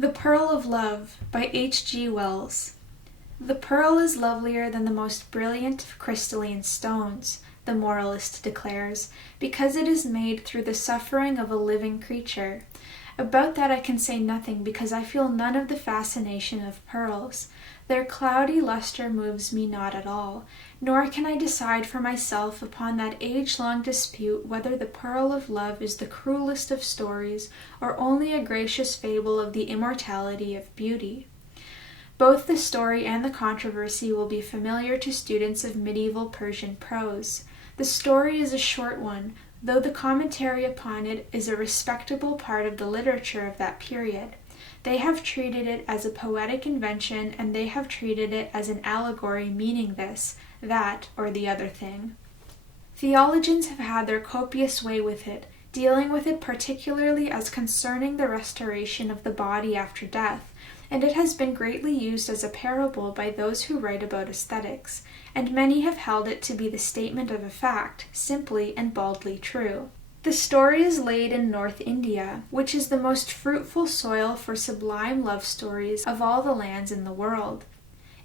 The Pearl of Love by H.G. Wells. The pearl is lovelier than the most brilliant of crystalline stones, the moralist declares, because it is made through the suffering of a living creature. About that I can say nothing because I feel none of the fascination of pearls. Their cloudy luster moves me not at all, nor can I decide for myself upon that age-long dispute whether the pearl of love is the cruelest of stories or only a gracious fable of the immortality of beauty. Both the story and the controversy will be familiar to students of medieval Persian prose. The story is a short one, though the commentary upon it is a respectable part of the literature of that period. They have treated it as a poetic invention, and they have treated it as an allegory meaning this, that, or the other thing. Theologians have had their copious way with it, dealing with it particularly as concerning the restoration of the body after death, and it has been greatly used as a parable by those who write about aesthetics, and many have held it to be the statement of a fact, simply and baldly true. The story is laid in North India, which is the most fruitful soil for sublime love stories of all the lands in the world.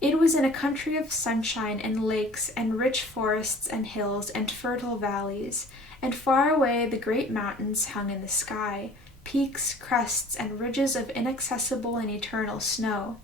It was in a country of sunshine and lakes and rich forests and hills and fertile valleys, and far away the great mountains hung in the sky, peaks, crests, and ridges of inaccessible and eternal snow.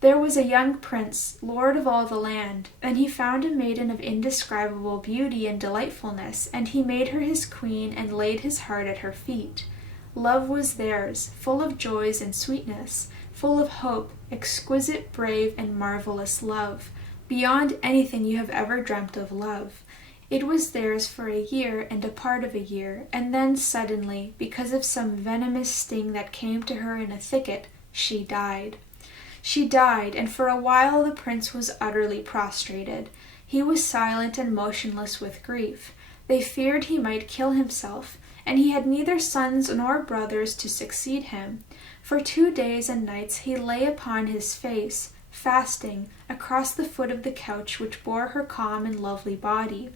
There was a young prince, lord of all the land, and he found a maiden of indescribable beauty and delightfulness, and he made her his queen and laid his heart at her feet. Love was theirs, full of joys and sweetness, full of hope, exquisite, brave, and marvelous love, beyond anything you have ever dreamt of love. It was theirs for a year and a part of a year, and then suddenly, because of some venomous sting that came to her in a thicket, she died. She died, and for a while the prince was utterly prostrated. He was silent and motionless with grief. They feared he might kill himself, and he had neither sons nor brothers to succeed him. For 2 days and nights he lay upon his face, fasting, across the foot of the couch which bore her calm and lovely body.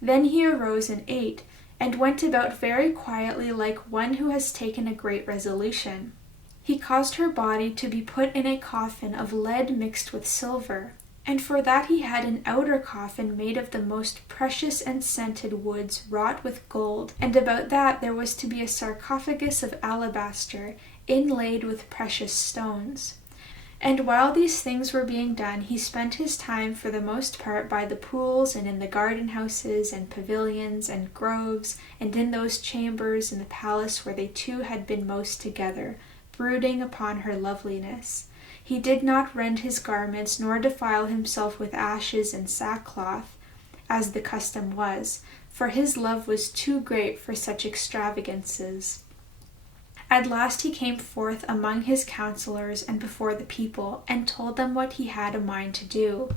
Then he arose and ate, and went about very quietly like one who has taken a great resolution. He caused her body to be put in a coffin of lead mixed with silver, and for that he had an outer coffin made of the most precious and scented woods wrought with gold, and about that there was to be a sarcophagus of alabaster, inlaid with precious stones. And while these things were being done, he spent his time for the most part by the pools and in the garden houses and pavilions and groves, and in those chambers in the palace where they two had been most together, brooding upon her loveliness. He did not rend his garments, nor defile himself with ashes and sackcloth, as the custom was, for his love was too great for such extravagances. At last he came forth among his counselors and before the people, and told them what he had a mind to do.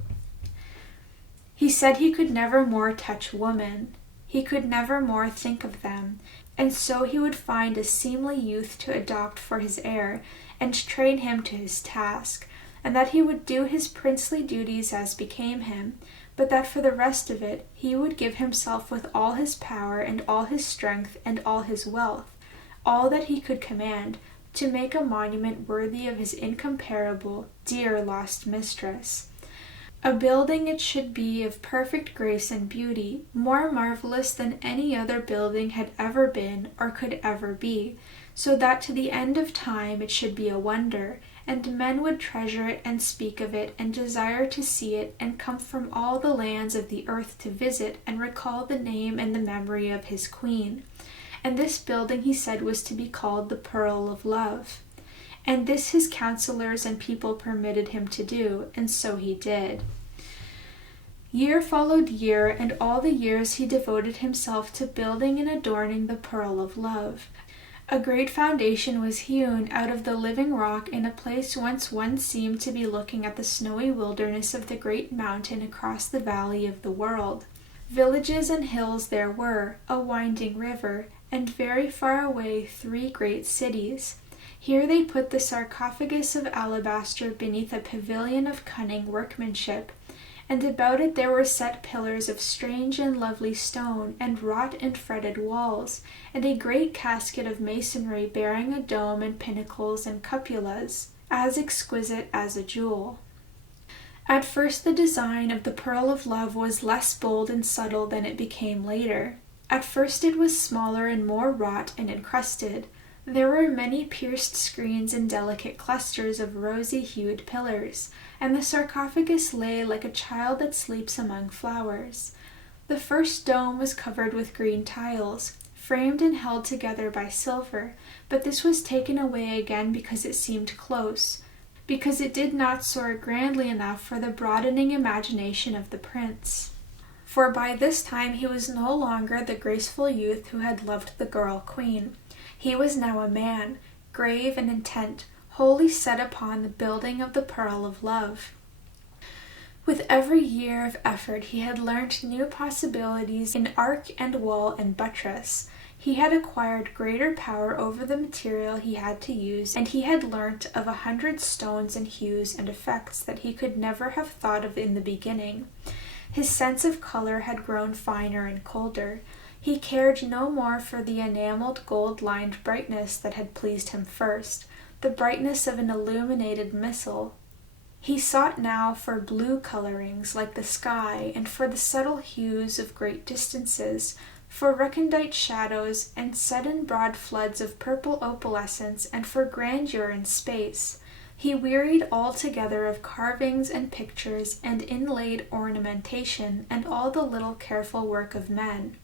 He said he could never more touch woman, he could never more think of them, and so he would find a seemly youth to adopt for his heir, and train him to his task, and that he would do his princely duties as became him, but that for the rest of it he would give himself with all his power and all his strength and all his wealth, all that he could command, to make a monument worthy of his incomparable, dear lost mistress. A building it should be of perfect grace and beauty, more marvelous than any other building had ever been or could ever be, so that to the end of time it should be a wonder, and men would treasure it and speak of it and desire to see it and come from all the lands of the earth to visit and recall the name and the memory of his queen. And this building, he said, was to be called the Pearl of Love. And this his counselors and people permitted him to do, and so he did. Year followed year, and all the years he devoted himself to building and adorning the Pearl of Love. A great foundation was hewn out of the living rock in a place whence one seemed to be looking at the snowy wilderness of the great mountain across the valley of the world. Villages and hills there were, a winding river, and very far away 3 great cities. Here they put the sarcophagus of alabaster beneath a pavilion of cunning workmanship, and about it there were set pillars of strange and lovely stone, and wrought and fretted walls, and a great casket of masonry bearing a dome and pinnacles and cupolas, as exquisite as a jewel. At first the design of the pearl of love was less bold and subtle than it became later. At first it was smaller and more wrought and encrusted. There were many pierced screens and delicate clusters of rosy-hued pillars, and the sarcophagus lay like a child that sleeps among flowers. The first dome was covered with green tiles, framed and held together by silver, but this was taken away again because it seemed close, because it did not soar grandly enough for the broadening imagination of the prince. For by this time he was no longer the graceful youth who had loved the girl queen. He was now a man, grave and intent, wholly set upon the building of the pearl of love. With every year of effort he had learnt new possibilities in arc and wall and buttress. He had acquired greater power over the material he had to use, and he had learnt of 100 stones and hues and effects that he could never have thought of in the beginning. His sense of color had grown finer and colder. He cared no more for the enameled gold-lined brightness that had pleased him first, the brightness of an illuminated missal. He sought now for blue colorings like the sky, and for the subtle hues of great distances, for recondite shadows and sudden broad floods of purple opalescence, and for grandeur in space. He wearied altogether of carvings and pictures and inlaid ornamentation and all the little careful work of men.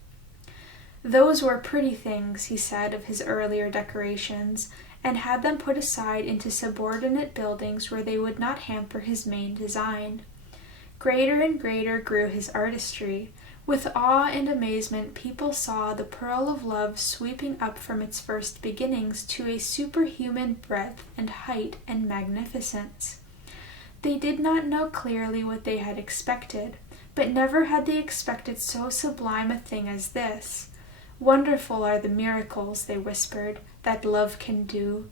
Those were pretty things, he said of his earlier decorations, and had them put aside into subordinate buildings where they would not hamper his main design. Greater and greater grew his artistry. With awe and amazement people saw the pearl of love sweeping up from its first beginnings to a superhuman breadth and height and magnificence. They did not know clearly what they had expected, but never had they expected so sublime a thing as this. Wonderful are the miracles, they whispered, that love can do.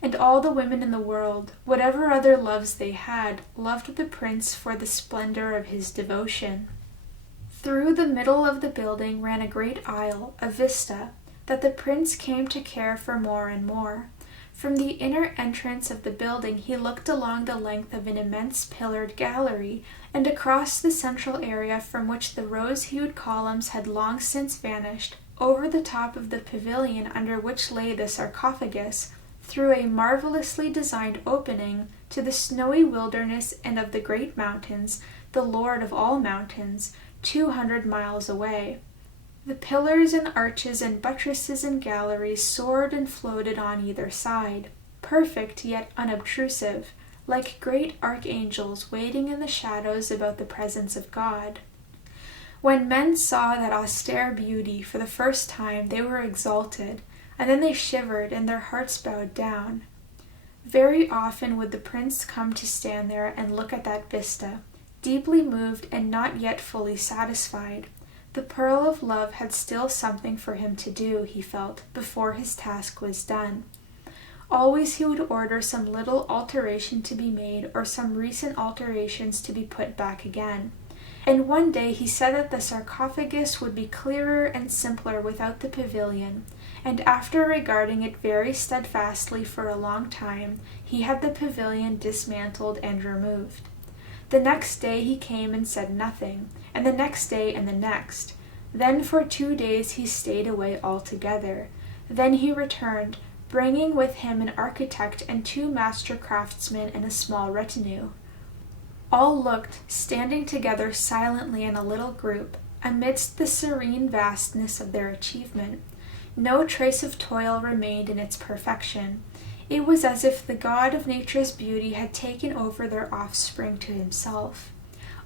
And all the women in the world, whatever other loves they had, loved the prince for the splendor of his devotion. Through the middle of the building ran a great aisle, a vista, that the prince came to care for more and more. From the inner entrance of the building he looked along the length of an immense pillared gallery, and across the central area from which the rose-hued columns had long since vanished, over the top of the pavilion under which lay the sarcophagus, through a marvelously designed opening, to the snowy wilderness and of the great mountains, the lord of all mountains, 200 miles away. The pillars and arches and buttresses and galleries soared and floated on either side, perfect yet unobtrusive, like great archangels waiting in the shadows about the presence of God. When men saw that austere beauty for the first time, they were exalted, and then they shivered and their hearts bowed down. Very often would the prince come to stand there and look at that vista, deeply moved and not yet fully satisfied. The pearl of love had still something for him to do, he felt, before his task was done. Always he would order some little alteration to be made, or some recent alterations to be put back again. And one day he said that the sarcophagus would be clearer and simpler without the pavilion, and after regarding it very steadfastly for a long time, he had the pavilion dismantled and removed. The next day he came and said nothing, and the next day and the next. Then for 2 days he stayed away altogether. Then he returned, bringing with him an architect and 2 master craftsmen and a small retinue. All looked, standing together silently in a little group, amidst the serene vastness of their achievement. No trace of toil remained in its perfection. It was as if the god of nature's beauty had taken over their offspring to himself.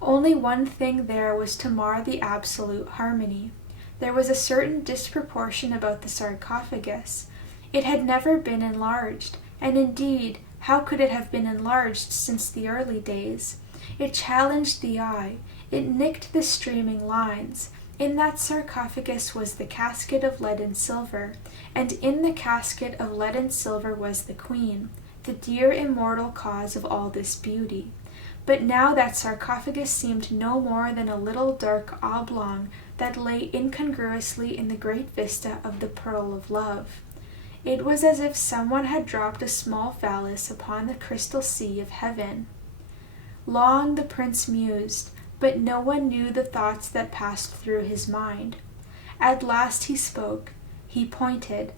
Only one thing there was to mar the absolute harmony. There was a certain disproportion about the sarcophagus. It had never been enlarged, and indeed, how could it have been enlarged since the early days? It challenged the eye. It nicked the streaming lines. In that sarcophagus was the casket of lead and silver, and in the casket of lead and silver was the queen, the dear immortal cause of all this beauty. But now that sarcophagus seemed no more than a little dark oblong that lay incongruously in the great vista of the pearl of love. It was as if someone had dropped a small phallus upon the crystal sea of heaven. Long the prince mused, but no one knew the thoughts that passed through his mind. At last he spoke. He pointed.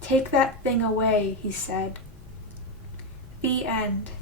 "Take that thing away," he said. The end.